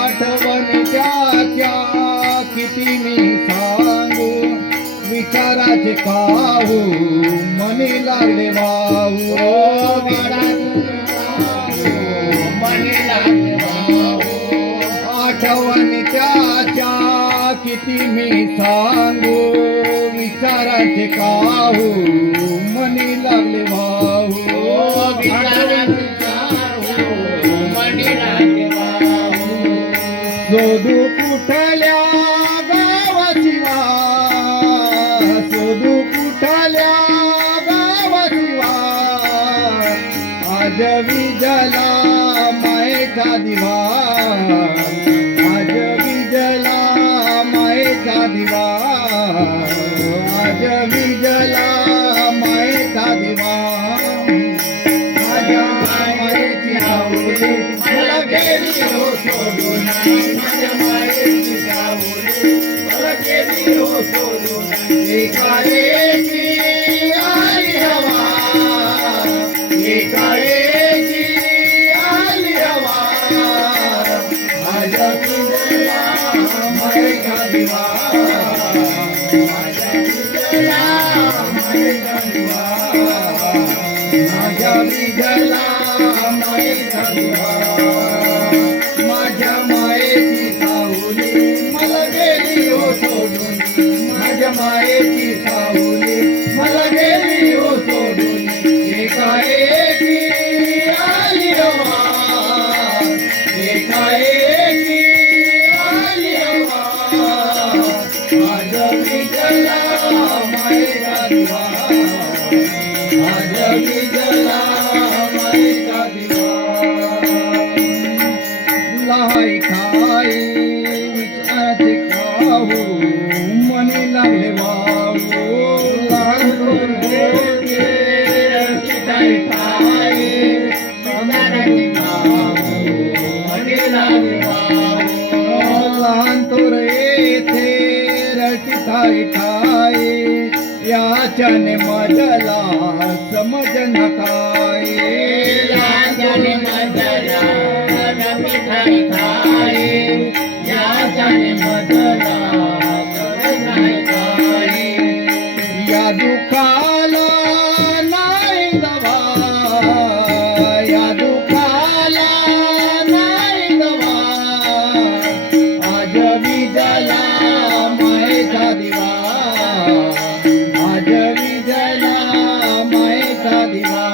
आठवण त्याच्या किती मी सांगू, विचाराचे काहू मनी लागले वाहू. आठवण त्याच्या किती मी सांगू विचाराचे काहू मनी लागले भाऊ शोधू कुठल्या गावाची शोधू कुठल्या गावाची आज विजला मायेचा दिवा आज विजला मायेचा दिवा आज विजला मायेचा दिवा माझ्या मायेची आवडी मला गेली हो सोडून माझ्या मायेची आवडी मला गेली हो सोडून एकाएकी आली हवा एकाएकी आली हवा माझ्या विजला मायेचा दिवा माझ्या विजला मायेचा दिवा माझ्या विजला मायेचा दिवा माझ्या मायेची सावली मला गेली हो सोडून माझ्या मायेची सावली मला गेली हो सोडून एकाएकी आली हवा एकाएकी आली हवा आज विजला मायेचा दिवा आज विजला मायेचा दिवा लहाई खाई विचाराचे काहू मनी लागले वाहू लहान चिताई खाई विचाराचे काहू मनी लागले वाहू लहान तोर येथे रचिताई ठाई याच्याने मजला समज नकाय याच्याने मजला मिठाई खाई याच्याने मजला नाही खाई या दुखाला नाही दवा या दुखाला नाही दवा आज विजला मायेचा दिवा आज विजला मायेचा दिवा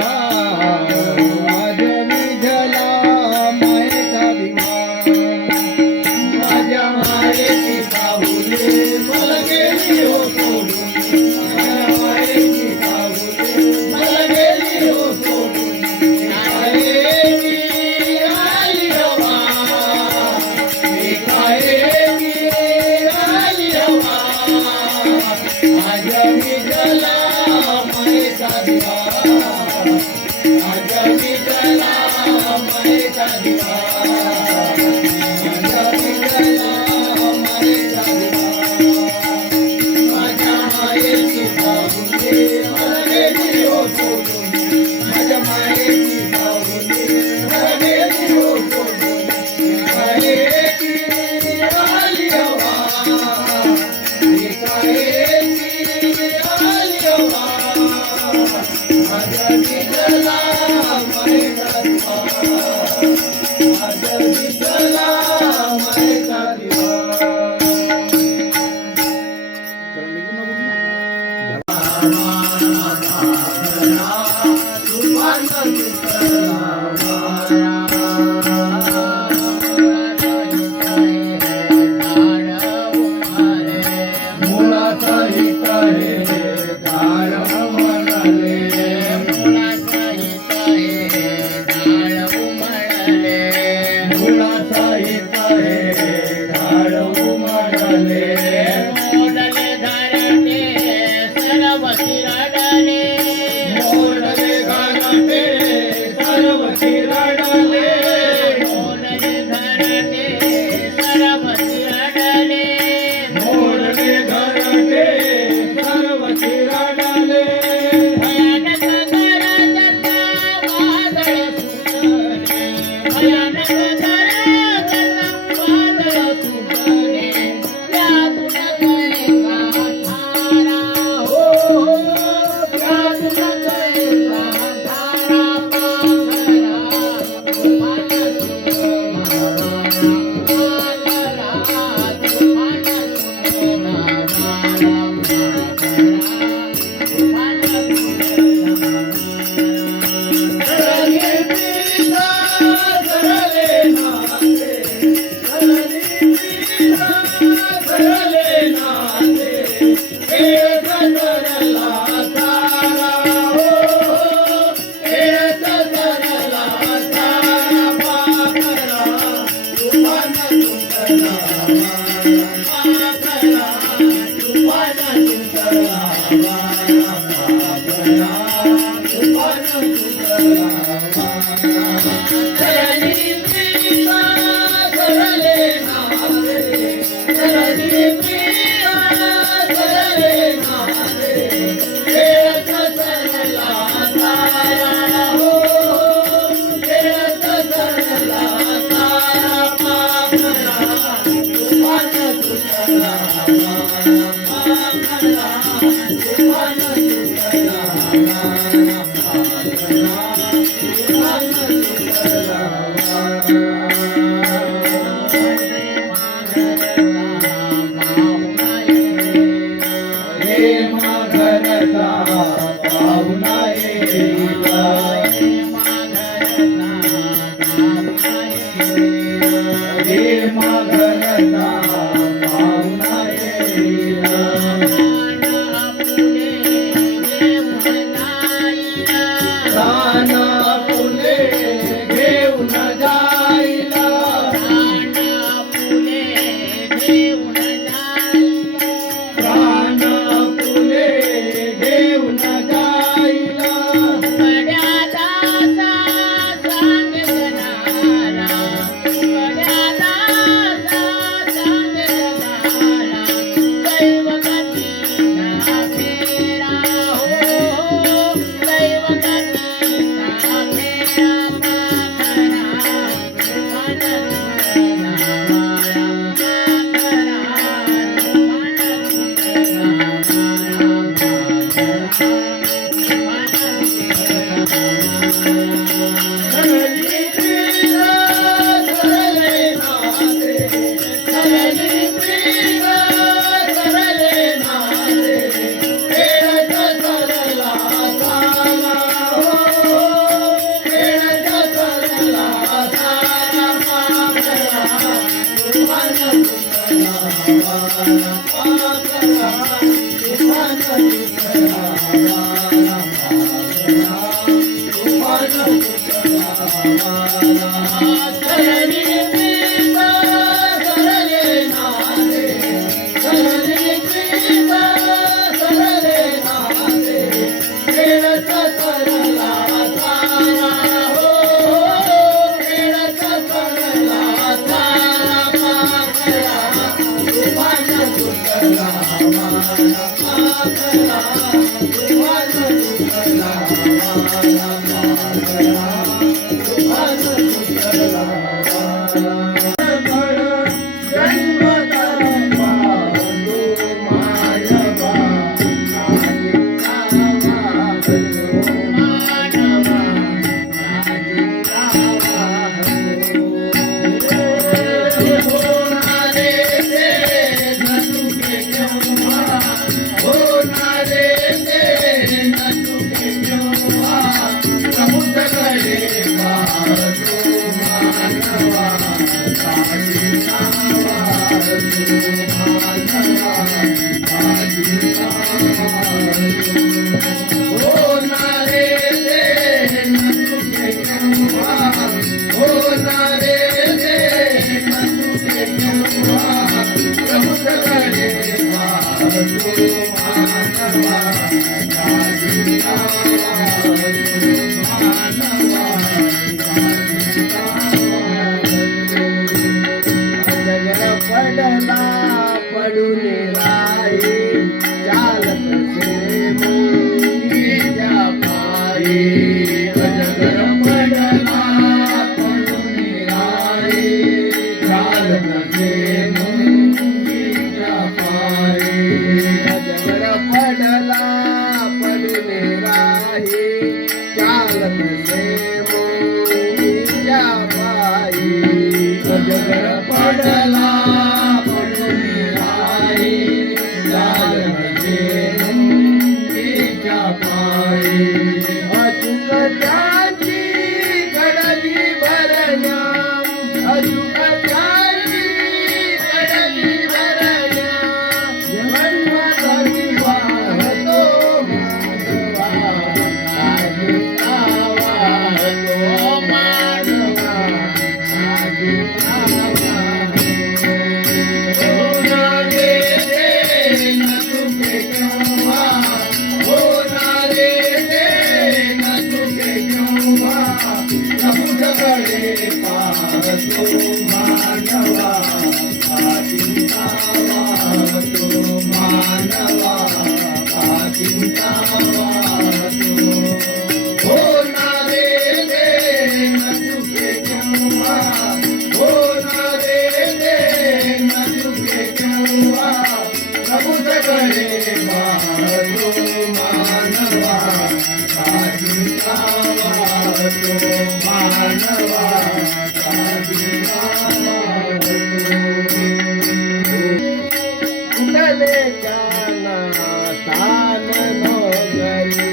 कुठले जाना स्थान नगरी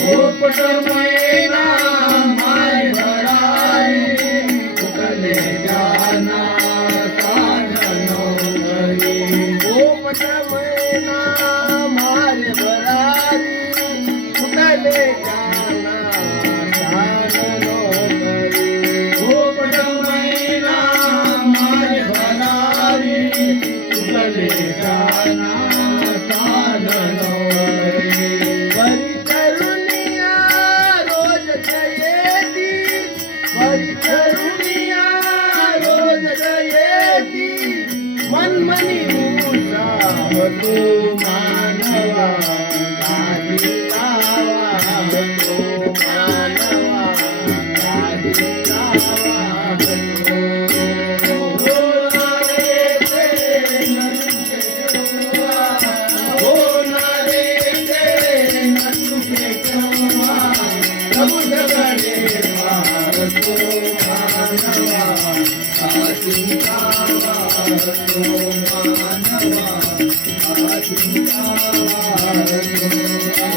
पोपट मैना माय भरारी कुठले जाना स्थान नगरी पोपट मैना माय भरारी कुठले जाना स्थान नगरी पोपट मैना माय भरारी कुठले जाना स्थान नगरी बरी तरुणिया रोज जयेती बरी तरुणिया रोज जयेती मनमनी उत्साह तो मानवा गादी लावा तो मानवा गादी लावा मानवा